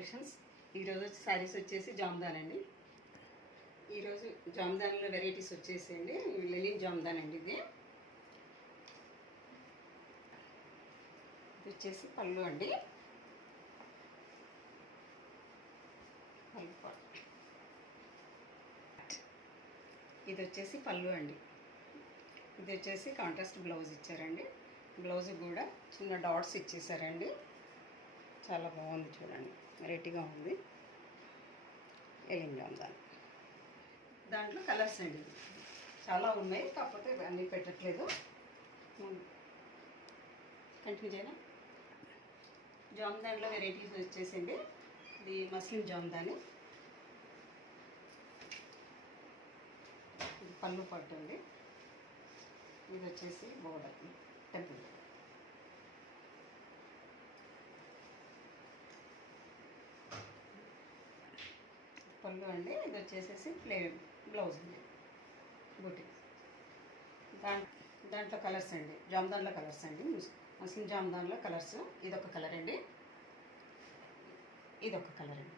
Collections. ఈరోజు శారీస్ వచ్చేసి జామ్దాన్ అండి. ఈరోజు జామ్దాన్లో వెరైటీస్ వచ్చేసేయండి. లెనిన్ జామ్దాన్ అండి. ఇది వచ్చేసి పళ్ళు అండి. ఇది వచ్చేసి పళ్ళు అండి. ఇది వచ్చేసి కాంట్రాస్ట్ బ్లౌజ్ ఇచ్చారండి. బ్లౌజ్ కూడా చిన్న డాట్స్ ఇచ్చేసారండి. చాలా బాగుంది, చూడండి, వెరైటీగా ఉంది. ఎలింగ్ దాంట్లో కలర్స్ అండి చాలా ఉన్నాయి, కాకపోతే అన్నీ పెట్టట్లేదు. కంటిన్యూ చేయనా? జామ్దాన్లో వెరైటీస్ వచ్చేసింది. ఇది మస్లిన్ జామ్దాని. ఇది పళ్ళు పట్టు ఉంది. ఇది వచ్చేసి బోర్డర్ టెంపుల్. పళ్ళు అండి. ఇది వచ్చేసేసి ప్లేన్ బ్లౌజ్ అండి, బూటీ. దాంట్లో కలర్స్ అండి, జామ్దాన్లో కలర్స్ అండి. మస్లిన్ జామ్దాన్లో కలర్స్. ఇదొక కలర్ అండి, ఇదొక కలర్ అండి.